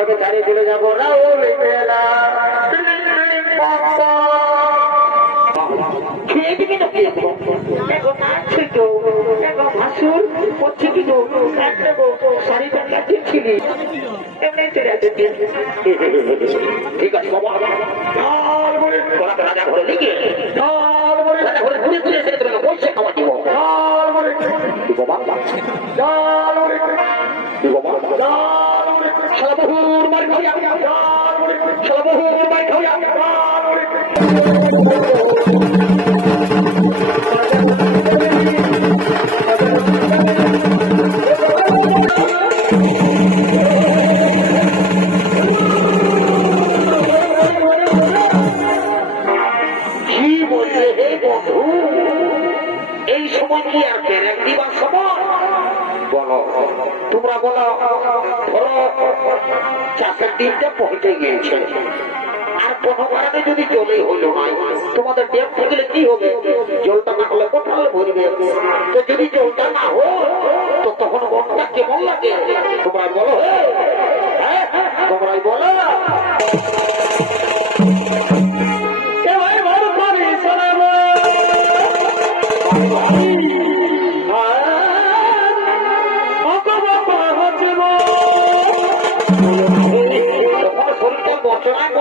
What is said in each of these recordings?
যাবে গাড়ি চলে যাব বেলা খেয়ে দিবি না খেয়ে দেবো দেখো নাচছে তো দেখো ভাসুর করছে কি তো এক দেখো শাড়িটা কাটিয়েছিলি এমনি চলে আছে ঠিক আছে বাবা। ঢাল বলে তোরা তো রাজা ঘরে লিখে রাজা ঘরে ঘুরে ঘুরে এসে তোমাকে বলছে খাওয়া দিব। ঢাল বাবা? ঢাল বলে কি বাবা? ঢাল বলে শালা বহুর মার খাইয়া তোমরা বলো, ধরো, চাষের দিনটা পৌঁছে গিয়েছে। যদি জলই হইল না, তোমাদের কি হবে? জলটা না হলে কোথাও তো যদি জলটা না হোক তো তখন মনটা কেমন লাগে? তোমরা বলো। হ্যাঁ তোমরাই বলো।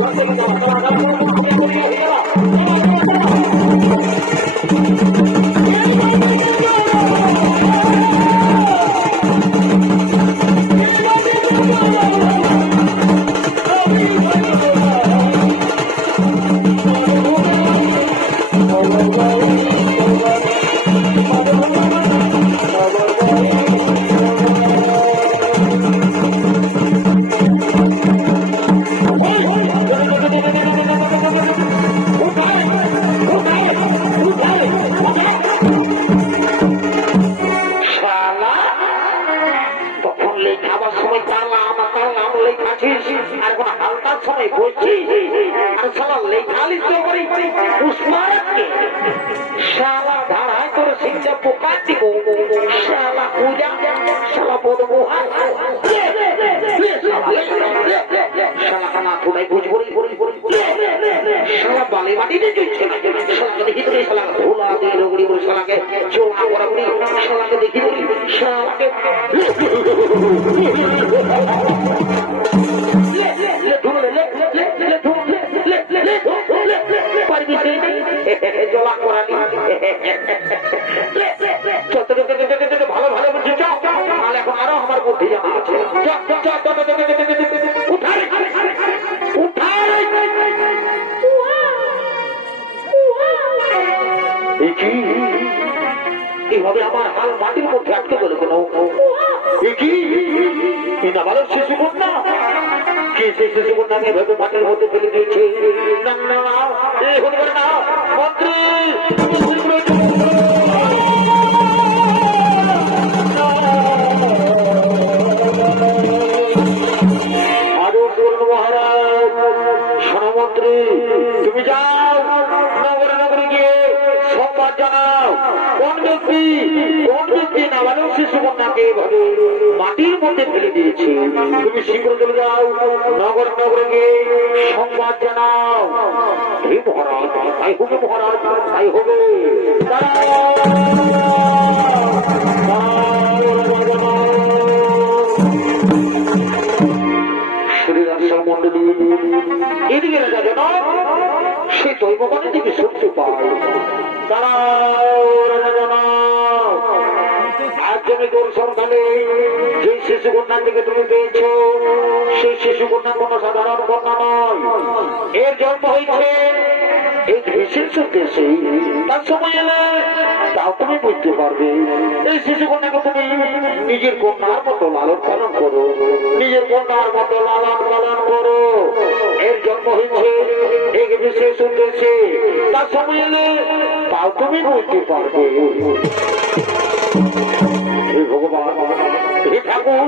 Gracias. বালে মাটিতে চলছে শালাকে দেখি শালা ভোলা দিয়ে লগড়ি বলে শালাকে চোলা করা বলি শালাকে দেখি তুই শালাকে। ভালো ভালো বুঝছ, চল এখন আরও আমার বুদ্ধি জানা আছে। আমি ভেবে মাঠের মধ্যে ফেলে দিয়েছি নাও না তুমি শীঘ্র চলে যাও। নগর নগরে গিয়ে সংবাদ জানাও। হে মহারাজ, তাই হবে মহারাজ, তাই হবে। মন্ডলী এদিকে রাজা যেন, সে দৈববানের দিকে শুনতে পায় তারা আজ তুমি দর্শন কালে যে শিশু কন্যার দিকে তুমি পেয়েছ, সেই শিশু কন্যা কোন সাধারণ কন্যা নয়। এর জন্ম হয়েছে এই বিশেষ দেশে তার সময় এলে তাও তুমি বুঝতে পারবে। এই শিশু কন্যাকে তুমি নিজের কন্যার মতো লালন পালন করো। নিজের কন্যার মতো লালন পালন করো। এর জন্ম হয়েছে এক বিশেষ উদ্দেশ্যে তার সময় এলে তাও তুমি বুঝতে পারবে। ভগবান হে ঠাকুর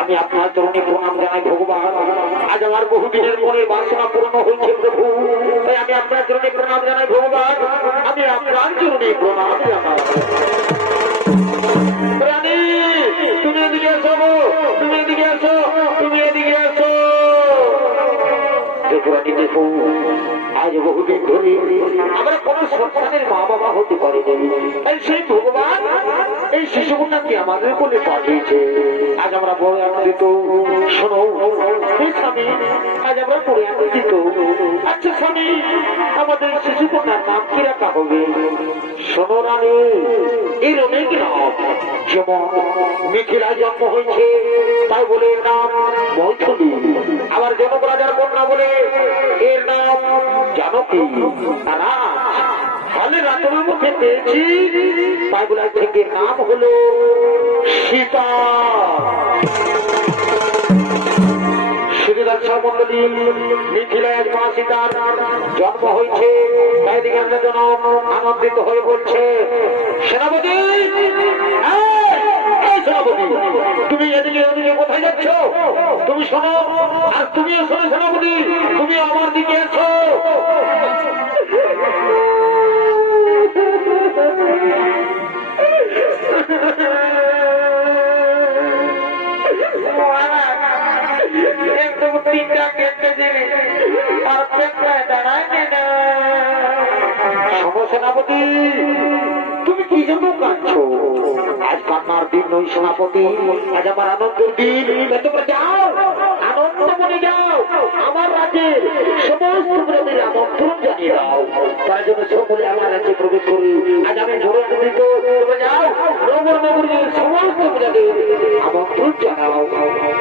আমি আপনার চরণে প্রণাম জানাই ভগবান। আজ আমার বহুদিনের মনের বাসনা পূর্ণ হয়েছে প্রভু তাই আমি আপনার চরণে প্রণাম জানাই ভগবান। আমি আপনার চরণে প্রণাম জানাই। তুমি এদিকে গো, তুমি এদিকে এসো তুমি এদিকে দেখো রানী দেখো আজ বহুদিন ধরে আমরা কোন সন্তানের মা বাবা হতে পারিনি তাই সেই ভগবান এই শিশু কন্যাকে আমাদের কোলে পাঠিয়েছে। আজ আমরা বড় আনন্দিত। শোনো স্বামী, আজ আমরা বড় আনন্দিত। আচ্ছা স্বামী, আমাদের এই শিশু কন্যার নাম কি রাখা হবে? শোনো রানী, এর অনেক নাম। যেমন মিথিলায় জন্ম হয়েছে, তাই বলে নাম মৈথুলি আবার জনক রাজার কন্যা বলে এর নাম জানকী আর আজ হালে রাতের মধ্যে পেয়েছি। আজ থেকে নাম হলো সীতা। জন্ম হয়েছে। আনন্দিত হয়ে বলছে, সেনাপতি! যাচ্ছ তুমি শোনো আর তুমিও শোনো সেনাপতি তুমি আমার দিকে এসো একদম তিনটা দিলে দাঁড়ায় সেনাপতি আমার আনন্দের সমস্ত প্রজাদের আমন্ত্রণ জানিয়ে দাও। তার আমার রাজ্যে প্রবেশ করি। আজ আমি ঝোড়ে যাও, নগর নগরীর সমস্ত প্রজাদের আমন্ত্রণ জানাও।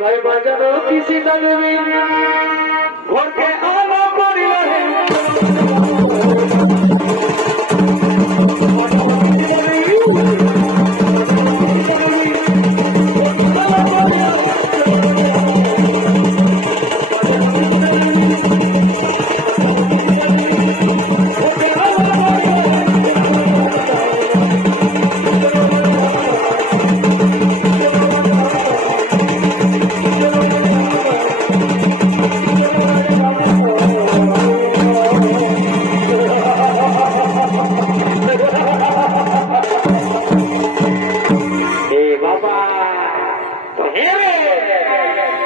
ভাই বাজানো কৃষি থাকবি রে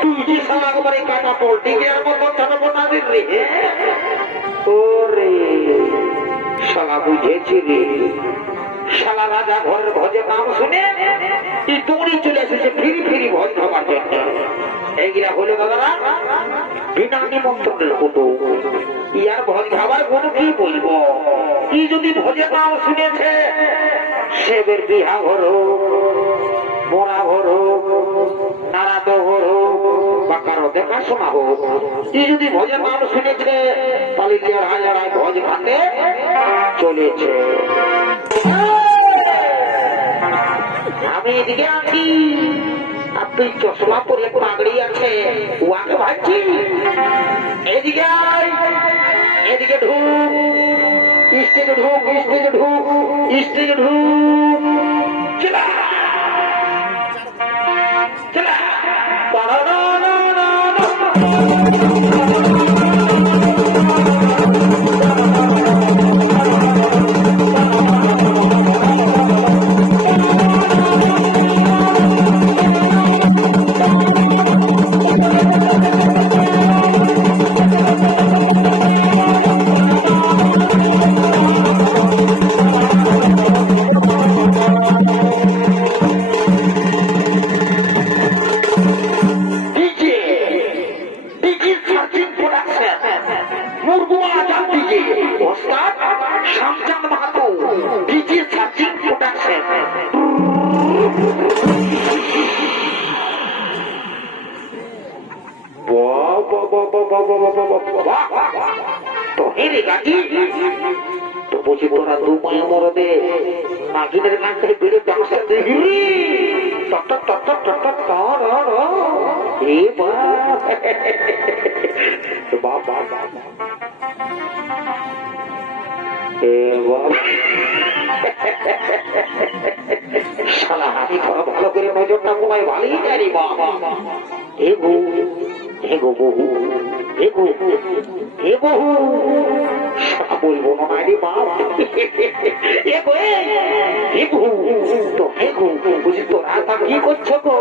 তুই যে সালা একবারে কাটা পোল্ট্রি কে আমার দিন রে শালা বুঝেছি রে শালা রাজা ঘরের ভজে নাম শুনে দৌড়ি চলে এসেছে ফিরি ফিরি ভজ খাবার জন্য। এইগুলা হলো দাদারা বিনা নিমন্ত্রণের ইয়ার ভজ খাবার কোনো কি বলব কি যদি ভজে নাম শুনেছে সেবের বিহা ঘর মোরা ঘর ঘর বা কারও হোক তুই যদি ভজের নাম শুনেছে তাহলে হাজার ভজ খাতে চলেছে। আমি এদিকে আছি। আপনি চশমা পরে পাগড়ি আছে ওয়াকে ভাবছি। এদিকে এদিকে ঢুক। স্টেজে ঢুক স্টেজে ঢুক স্টেজে ঢুক। ভালো করে নজরটা কমাই ভালোই জানি বাবা এ গো হে গো বহু হে গো হে বহু বলব না বাপ এ গো এ হে গো তো হে বুঝি তোরা তা কি করছ গো?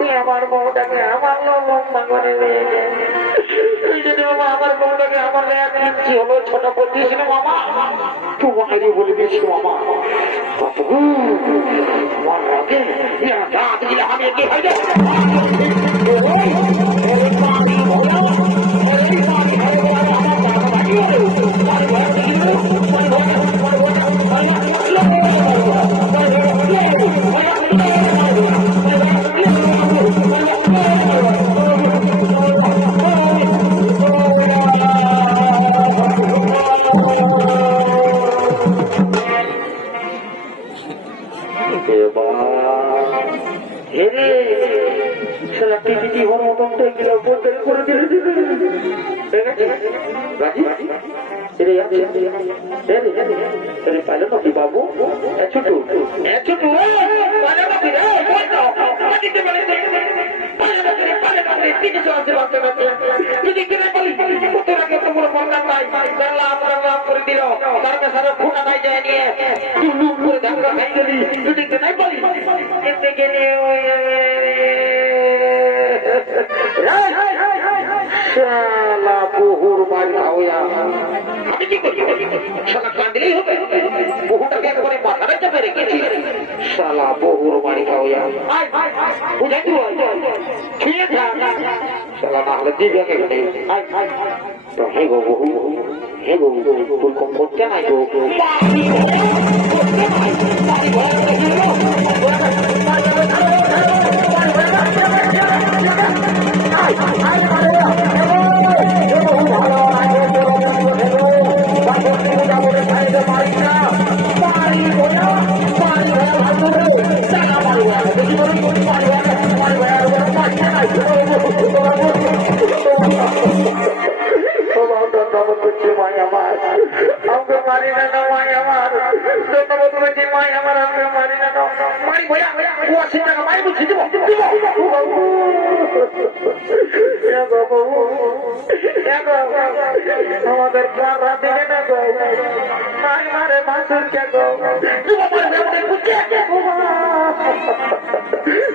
তুই আমার বউটাকে আমার লম্বা করে নিয়ে তুই যদি বাবা আমার বউটাকে আমার ইঞ্চি হলো ছোট করতিস না মামা বাইরে বলে দিস মামা কত আমার রাগে কি করি শালা কাঁদলেই হবে বহুটাকে একবারে মাথায় চাপে রেখেছি শালা বহুর বাড়ি খাওয়া বুঝাই দিব ছুঁয়ে থাক শালা না হলে দিবে আয় তো হে গো বহু হে গো ফুল কম করতে নাই গো ধন্যবাদ করছি মাই আমার আমাকে মারি না না মাই আমার ধন্যবাদ করছি মাই আমার আমাকে মারি না না মারি ভয়া ও আশি টাকা মাই বলছি দিব দিব আমাদের মারে মাসুর কে গো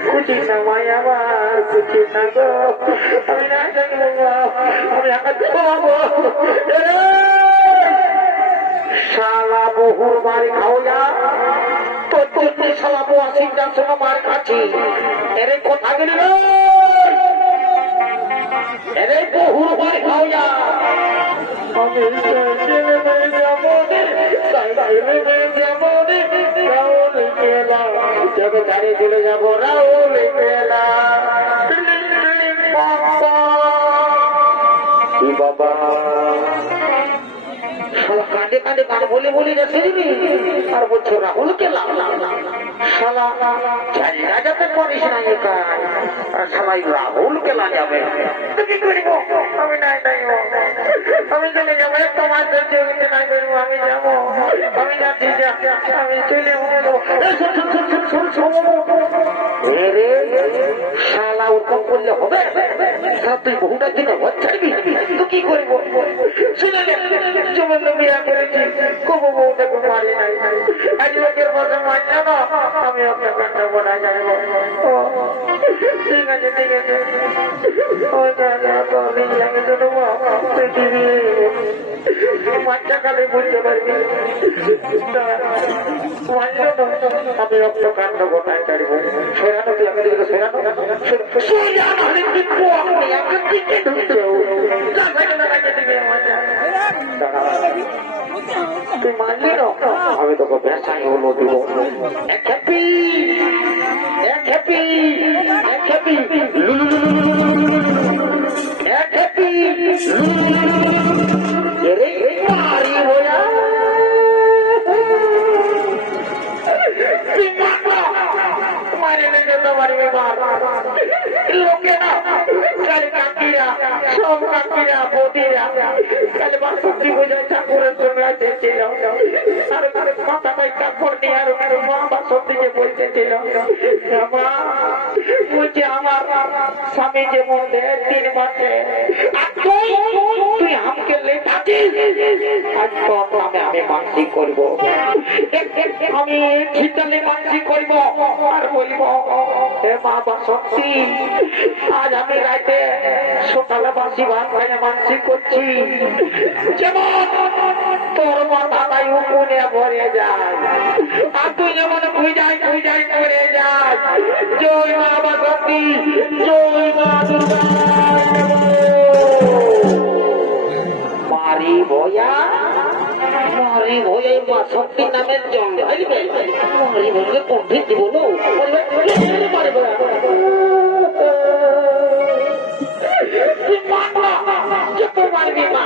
কুচি না মাই আমার কুচি না শালা বহুর মারি খাওয়া তো তুই শালা বউ আসি মার খাচ্ছি এরে কথা গেলি রে এরে বহুর মারি খাওয়া। আমি যাব গাড়ি চলে যাব রাহুল মেলা বাবা। কাঁদে গান বলে বলে রেখে দিবি আর বলছো রাহুল কে লাভ যাতে করিস না এ কাজ আর শালাই রাহুল কে লা যাবে আমি আমি চলে যাব তোমার আমি যাব আমি যাচ্ছি আমি চলে যাব শালা ওরকম করলে হবে শালা তুই বহুটার জন্য ভর ছাড়বি তো কি করব শুনে নে, জমেন্দ্র বিয়া করেছি কবু বউটাকে মারি নাই আজ আমি ওকে কান্না বলা যাব ঠিক আছে ঠিক আছে ওই দাদা তো আমি লাগে তো পৃথিবী বাচ্চা বুঝতে পারবি আমি রক্ত কাণ্ড গোটায় ছাড়বো সরানো তুই আমি সরানো ঢুকছেও তুই আমি তোকে বেসাই হলো দিব এক তুই মারবা মারে লেগে তো মারবে মার লোকে না কালে কাকিরা সব কাকিরা বদিরা কালে বাসন্তী পূজা ঠাকুরের জন্য এসেছিল আর তার কাপড় নিয়ে আর মা বাসন্তীকে বলতেছিল মা বলছে আমার স্বামী যেমন দেয় তিন মাসে আজ নামে আমি মানসি করব। আমি আর বলব হে মা বাসন্তী আজ আমি রাতে সকালে বাসি ভাত খাইয়ে মানসি করছি। যেমন তোর মাথাটাই উকুনে ভরে যায় আর তুই যেমন বুঝাই বুঝাই করে মা মা মারি ভয়া মারি ভয়া এই বাসন্তী নামের মারবি মা।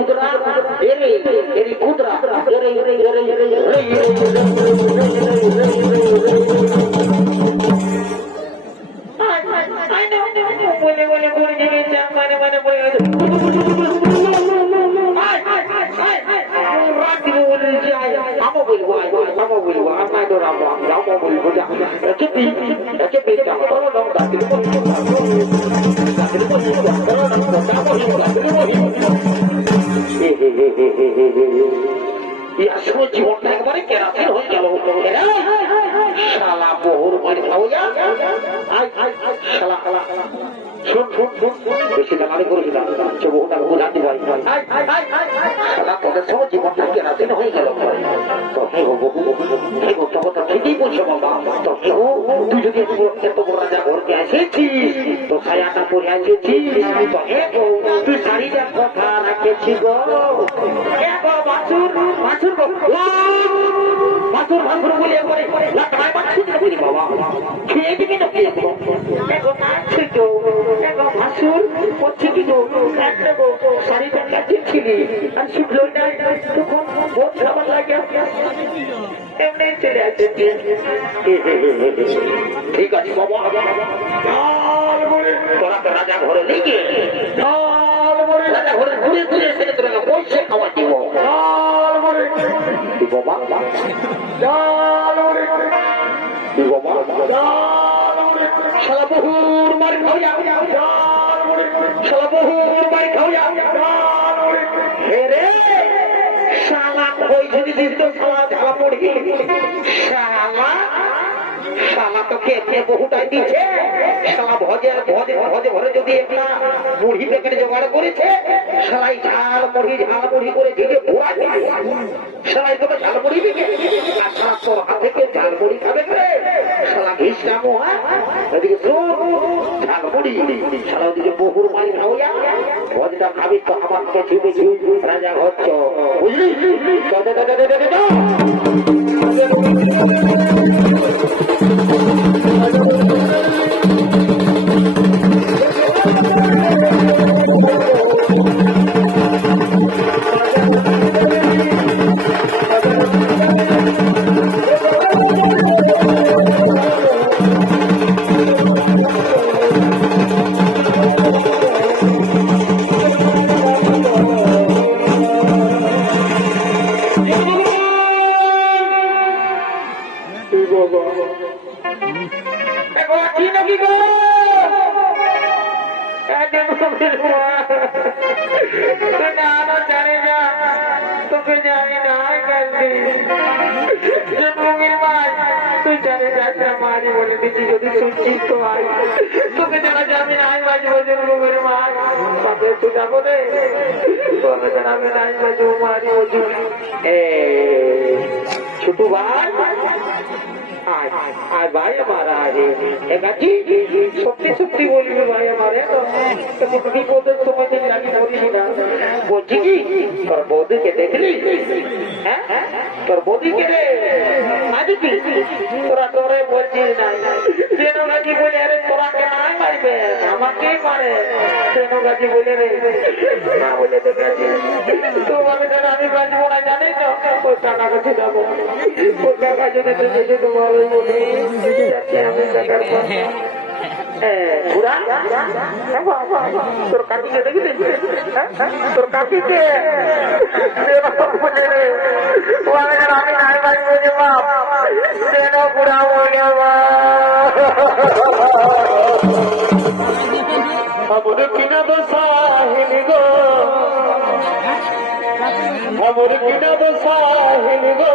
এরে কুদরা এরে এরে কুদরা এরে এরে এরে তুই শাড়িটা কথা রাখেছি গো গো বাছুর বাছুর গো বাছুর বাছুর বলে করে লাটাই বাছুর না বলি বাবা খেয়ে দিবি না খেয়ে দিবি এগো নাচছে তো এগো বাছুর করছে কি তো একটা গো শাড়িটা কাটিয়েছিলি আর লাগে এমনি চলে আসে ঠিক আছে বাবা তোরা তো রাজা ঘরে বলে রাজা ঘরে ঘুরে ঘুরে সেটা তোরা পয়সা খাওয়া দিব। বাবা? শালা বহুর মার খাওয়া। শালা বহুর মার খাওয়া। যদি দিস তো শালা ঝালা পড়ি। শালা শালা তো খেতে বহুটাই দিচ্ছে শালা ভজে ভজে ভজে, ভরে যদি একটা মুড়ি প্যাকেট জোগাড় করেছে, শালাই ঝাল মুড়ি, ঝাল করে ঝাল মুড়ি দিকে আর শালা তোর খাবে শালা ঘিসটা মোহা শোন ঝাল মুড়ি। শালা ওদিকে বহুর মারি খাওয়া। ভজটা খাবি তো আমাকে তো ছুটে রাজা হচ্ছ। বুঝলি? তো বিপদের সময় দিন লাগি বলিস না বলছি কি তোর বৌদিকে দেখলি হ্যাঁ তোর বৌদিকে রে মাঝুকি তোরা তোরে বলছিস না সেনো গাছি বলে আরে তোরা কে নাই মারবে আমাকেই মারে সেনো গাছি বলে রে না বলে তো গাছি তো বলে কেন আমি বাঁচবো না জানি তো ওই টাকা কাছে যাব ওই টাকা যদি তুই যদি তো ভালোই বলি যাচ্ছি আমি টাকার পর বুড়া তোর কাকিকে দেখলি তোর কাকিকে আমি নাই বাড়ি বাপ সেন বুড়া বলে আমার কিনা তো সাহিল গো আমার কিনা তো সাহিল গো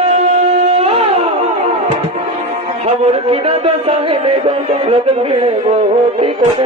আমার কিনা তো সাহেবে গল্প লোক ভেবে বহুতি কোটে